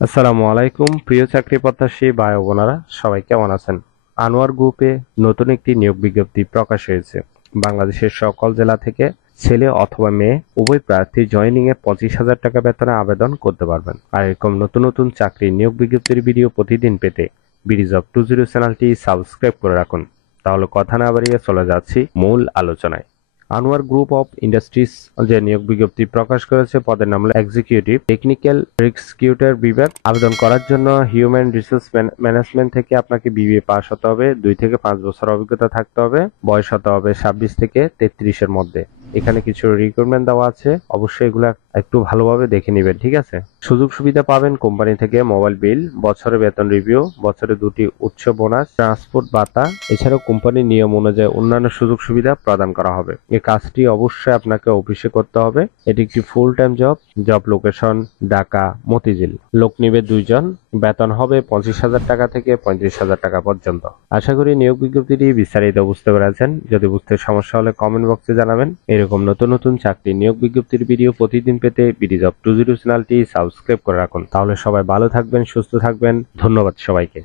আসসালামু আলাইকুম প্রিয় চাকরি প্রত্যাশী ভাই ও বোনেরা, সবাই কেমন আছেন? আনোয়ার গ্রুপে নতুন একটি নিয়োগ বিজ্ঞপ্তি প্রকাশ হয়েছে। বাংলাদেশের সকল জেলা থেকে ছেলে অথবা মেয়ে উভয় প্রার্থী জয়েনিং এ 25,000 টাকা বেতনে আবেদন করতে পারবেন। আর এরকম নতুন নতুন চাকরি নিয়োগ বিজ্ঞপ্তির ভিডিও প্রতিদিন পেতে বিডিজব 20 চ্যানেলটি সাবস্ক্রাইব করে রাখুন। তাহলে কথা না বাড়িয়ে চলে যাচ্ছি মূল আলোচনায়। আনোয়ার গ্রুপ অফ ইন্ডাস্ট্রিজ যে নিয়োগ বিজ্ঞপ্তি প্রকাশ করেছে, পদের নাম হলো এক্সিকিউটিভ টেকনিক্যাল রিক্রুটার বিভাগ। আবেদন করার জন্য হিউম্যান রিসোর্স ম্যানেজমেন্ট থেকে আপনাকে বিবিএ পাস হতে হবে, 2 থেকে 5 বছর অভিজ্ঞতা থাকতে হবে, বয়স হতে হবে 26 থেকে 33 এর মধ্যে। এখানে কিছু রিক্রুটমেন্ট দেওয়া আছে, অবশ্যই এগুলা একটু ভালোভাবে দেখে নেবেন, ঠিক আছে? সুযোগ সুবিধা পাবেন কোম্পানি থেকে মোবাইল বিল, বছরে বেতন রিভিউ, বছরে 2টি উচ্চ বোনাস, ট্রান্সপোর্ট ভাতা, এছাড়াও কোম্পানির নিয়ম অনুযায়ী অন্যান্য সুযোগ সুবিধা প্রদান করা হবে। এই কাজটি অবশ্যই আপনাকে অফিসে করতে হবে। এটি একটি full time job. Job location Dhaka Motijheel. লোক নিবে 2 জন। বেতন হবে 25,000 টাকা থেকে 35,000 টাকা পর্যন্ত। আশা করি নিয়োগ বিজ্ঞপ্তিটি বিস্তারিত বুঝতে পেরেছেন। যদি বুঝতে সমস্যা হলে কমেন্ট বক্সে জানাবেন। এরকম নতুন নতুন চাকরি নিয়োগ বিজ্ঞপ্তির ভিডিও প্রতিদিন পেতে বিডিজব 20 চ্যানেলটি সাবস্ক্রাইব করে রাখুন। তাহলে সবাই ভালো থাকবেন, সুস্থ থাকবেন। ধন্যবাদ সবাইকে।